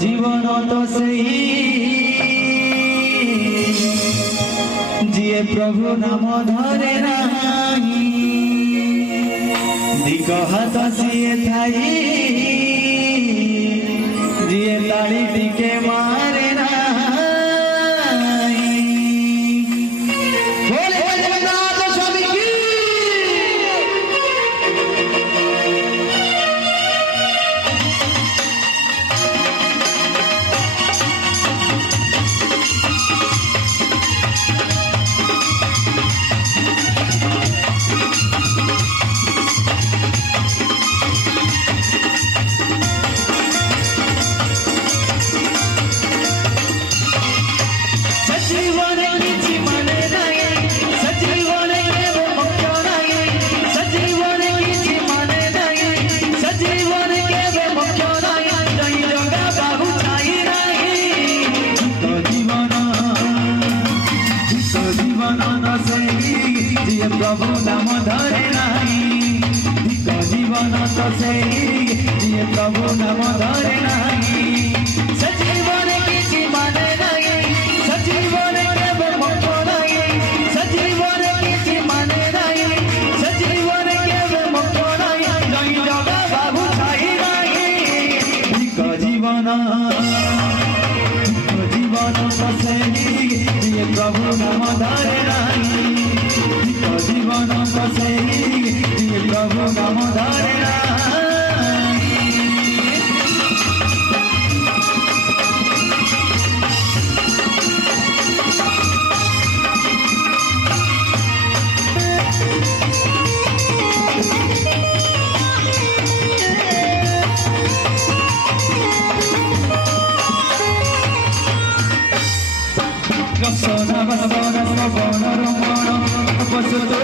जीवन तो सही जिए प्रभु नाम धरे नाही दिग हाथ सीए थाई जिए ताली टिके मारे नाही। बोले जगन्नाथ स्वामी की। प्रभु नाम धरे नाही जीवन तो सही जिए प्रभु नाम धरे नाही सजीवन किछि माने नाही सजीवन केवल मोक्ष नाही सजीवन किछि माने नाही सजीवन केवल मोक्ष नाही जय जगा बाबू छाई नाही जीवन तो सही जिए प्रभु नाम धरे नाही जीवन तो सही जिए प्रभु नाम धरे सोना बसना सबन रमण पशु तो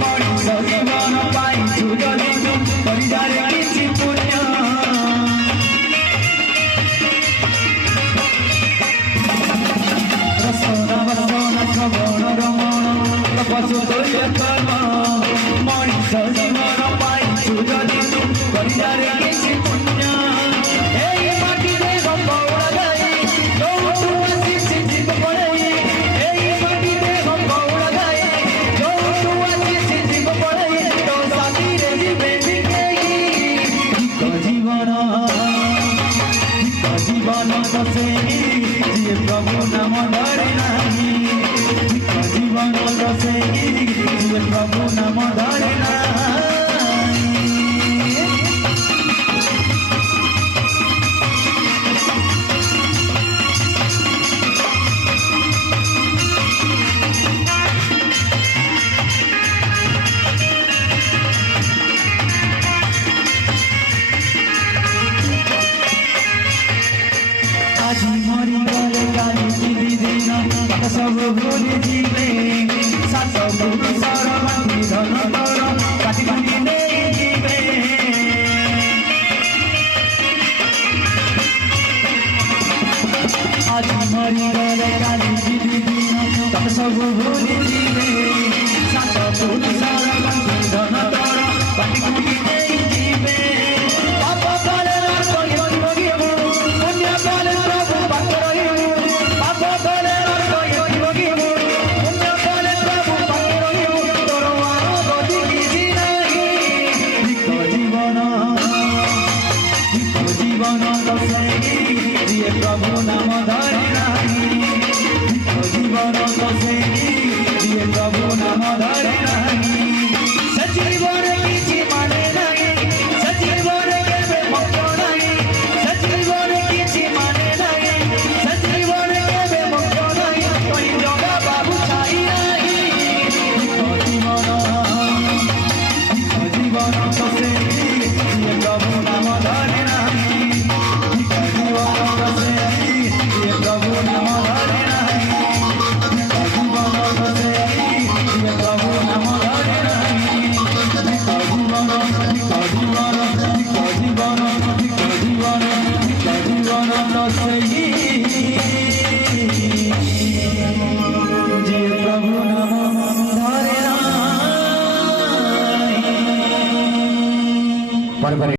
मଣିଷ ଜୀବନ ପାଇଛୁ ଯଦି ତୁ କରିବାରେ କିଛି ପୁଣ୍ୟ ରସନା ବସନା ଶ୍ରବଣ ରମଣ ପଶୁ ତ ମଣିଷ ଜୀବନ ପାଇଛୁ ଯଦି ତୁ କରିବାରେ କିଛି ପୁଣ୍ୟ ଏଇ ମାଟିରେ ଗପ ଉଡ଼ାଇ ଯୋଉଠୁ ଆସିଛି ଜୀବ ପଳେଇ ଏଇ ମାଟିରେ ଗପ ଉଡ଼ାଇ ଯୋଉଠୁ ଆସିଛି ଜୀବ ପଳେଇ ତୋ ସାଥିରେ ଯିବେ ବିକେଇ ଜୀବନ ତ ସେଇ ଯିଏ ପ୍ରଭୁ ନାମ ଧରେ ନାହିଁ ଜୀବନ ତ ସେଇ ଯିଏ ପ୍ରଭୁ ନାମ ଧରେ ନାହିଁ। आज मरी गले काली दिदी दिन सब भूली जीवे सात पुरुषर माटी धन तर काटी काटी नहीं जीवे आज मरी गले काली दिदी दिन सब भूली जीवे सात पुरुषर माटी धन तर काटी काटी नहीं जीवे पाप काले पुण्य काले जीवन तो सही जिए प्रभु नाम धरे नाही जीवन तो सही जिए प्रभु नाम धरे नाही सजीवन किछि माने नाही सजीवन केवे मोक्ष नाही सजीवन किछि माने नाही सजीवन केवे मोक्ष नाही कोई जगा बाबू छाई नाही जीवन तो सही जिए प्रभु नाम धरे नाही प्रभु नाम धरे नाही जीवन तो सही जिए प्रभु नाम धरे नाही जीवन तो सही जिए प्रभु नाम धरे नाही।